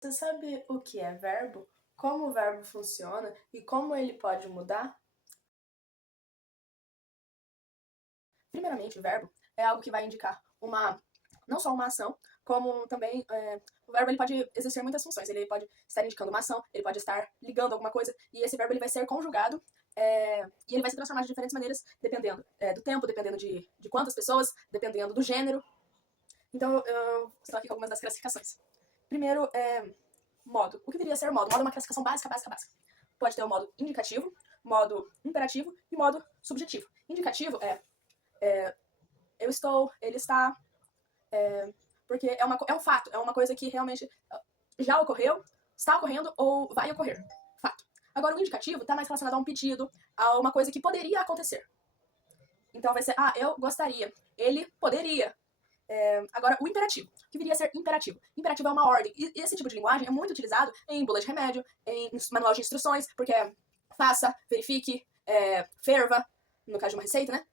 Você sabe o que é verbo? Como o verbo funciona e como ele pode mudar? Primeiramente, o verbo é algo que vai indicar não só uma ação, como também o verbo ele pode exercer muitas funções. Ele pode estar indicando uma ação, ele pode estar ligando alguma coisa, e esse verbo ele vai ser conjugado e ele vai se transformar de diferentes maneiras, dependendo do tempo, dependendo de quantas pessoas, dependendo do gênero. Então, eu estou aqui com algumas das classificações. Primeiro, modo. O que deveria ser modo? Modo é uma classificação básica. Pode ter o modo indicativo, modo imperativo e modo subjetivo. Indicativo é eu estou, ele está, porque é um fato, é uma coisa que realmente já ocorreu, está ocorrendo ou vai ocorrer. Fato. Agora, o indicativo está mais relacionado a um pedido, a uma coisa que poderia acontecer. Então vai ser, eu gostaria, ele poderia. Agora, o imperativo. O que viria a ser imperativo? Imperativo é uma ordem. E esse tipo de linguagem é muito utilizado em bula de remédio, em manual de instruções, porque é faça, verifique, ferva, no caso de uma receita, né?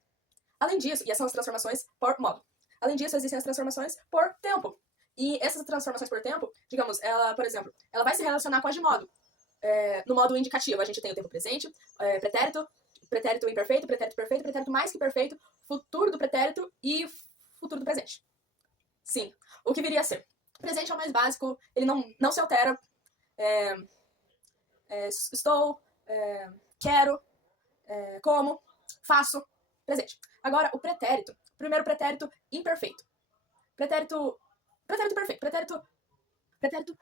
Além disso, e essas são as transformações por modo. Além disso, existem as transformações por tempo. E essas transformações por tempo, digamos, ela, por exemplo, ela vai se relacionar com as de modo. No modo indicativo, a gente tem o tempo presente, pretérito imperfeito, pretérito perfeito, pretérito mais que perfeito, futuro do pretérito e futuro do presente. Sim. O que viria a ser? Presente é o mais básico, ele não se altera. Estou, quero, como, faço, presente. Agora, o pretérito. Primeiro, pretérito imperfeito. Pretérito perfeito. Pretérito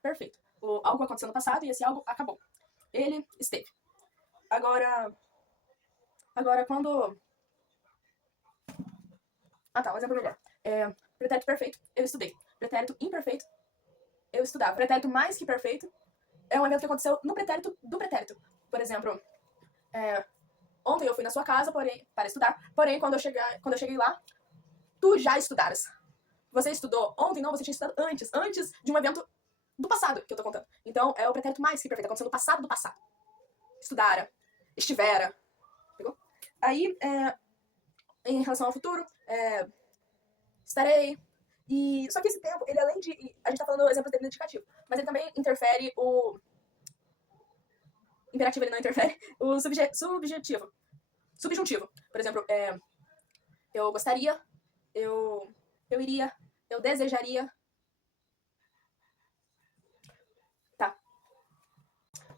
perfeito. Algo aconteceu no passado e esse algo acabou. Ele esteve. Agora, quando... um exemplo melhor. Pretérito perfeito, eu estudei. Pretérito imperfeito, eu estudava. Pretérito mais que perfeito é um evento que aconteceu no pretérito do pretérito. Por exemplo, ontem eu fui na sua casa para estudar, porém, quando eu cheguei lá, tu já estudaras. Você estudou ontem? Não, você tinha estudado antes de um evento do passado que eu tô contando. Então, é o pretérito mais que perfeito, aconteceu no passado do passado. Estudara, estivera, pegou? Aí, em relação ao futuro, estarei. E só que esse tempo, ele além de... A gente tá falando do exemplo dele indicativo, mas ele também interfere o... Imperativo ele não interfere. O subjuntivo. Por exemplo, eu gostaria, eu iria, eu desejaria. Tá.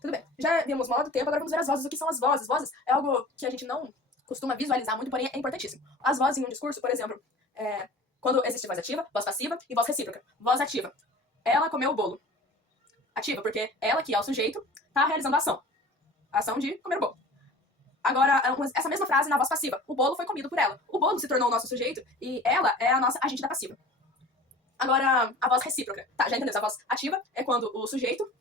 Tudo bem. Já vimos modo, tempo, agora vamos ver as vozes. O que são as vozes? Vozes é algo que a gente não costuma visualizar muito, porém é importantíssimo. As vozes em um discurso, por exemplo, quando existe voz ativa, voz passiva e voz recíproca. Voz ativa. Ela comeu o bolo. Ativa, porque ela, que é o sujeito, tá realizando a ação. A ação de comer o bolo. Agora, essa mesma frase na voz passiva. O bolo foi comido por ela. O bolo se tornou o nosso sujeito e ela é a nossa agente da passiva. Agora, a voz recíproca. Tá, já entendemos. A voz ativa é quando o sujeito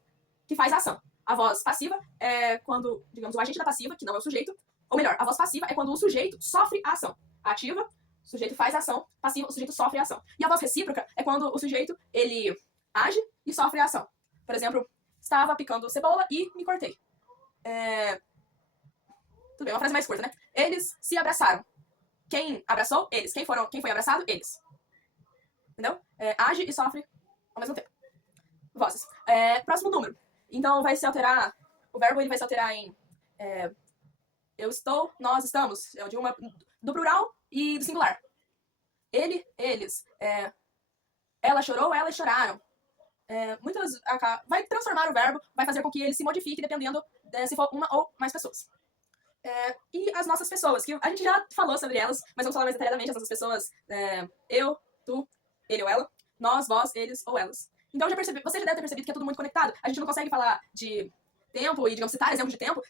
que faz a ação. A voz passiva é quando, digamos, o agente da passiva, que não é o sujeito, ou melhor, a voz passiva é quando o sujeito sofre a ação. Ativa, o sujeito faz a ação. Passiva, o sujeito sofre a ação. E a voz recíproca é quando o sujeito, ele age e sofre a ação. Por exemplo, estava picando cebola e me cortei. Tudo bem, uma frase mais curta, né? Eles se abraçaram. Quem abraçou? Eles. Quem foi abraçado? Eles. Entendeu? Age e sofre ao mesmo tempo. Vozes. Próximo número. Então vai se alterar... O verbo ele vai se alterar em... eu estou, nós estamos. Do plural e do singular. Ele, eles. Ela chorou, elas choraram. Vai transformar o verbo, vai fazer com que ele se modifique dependendo se for uma ou mais pessoas. E as nossas pessoas, que a gente já falou sobre elas, mas vamos falar mais detalhadamente. As nossas pessoas, eu, tu, ele ou ela, nós, vós, eles ou elas. Então você já deve ter percebido que é tudo muito conectado. A gente não consegue falar de tempo e, digamos, citar exemplos de tempo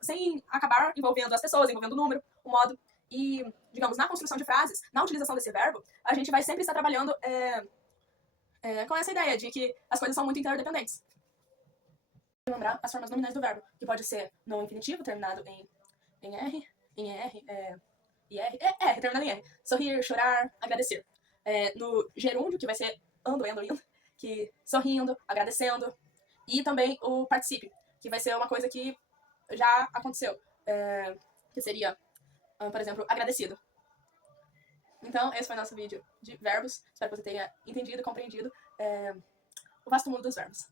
sem acabar envolvendo as pessoas, envolvendo o número, o modo. E, digamos, na construção de frases, na utilização desse verbo, a gente vai sempre estar trabalhando com essa ideia de que as coisas são muito interdependentes. Lembrar as formas nominais do verbo, que pode ser no infinitivo, terminado em R, em R, terminado em R. Sorrir, chorar, agradecer. No gerúndio, que vai ser ando, indo, que sorrindo, agradecendo. E também o particípio, que vai ser uma coisa que já aconteceu. Que seria, por exemplo, agradecido. Então, esse foi o nosso vídeo de verbos. Espero que você tenha entendido e compreendido o vasto mundo dos verbos.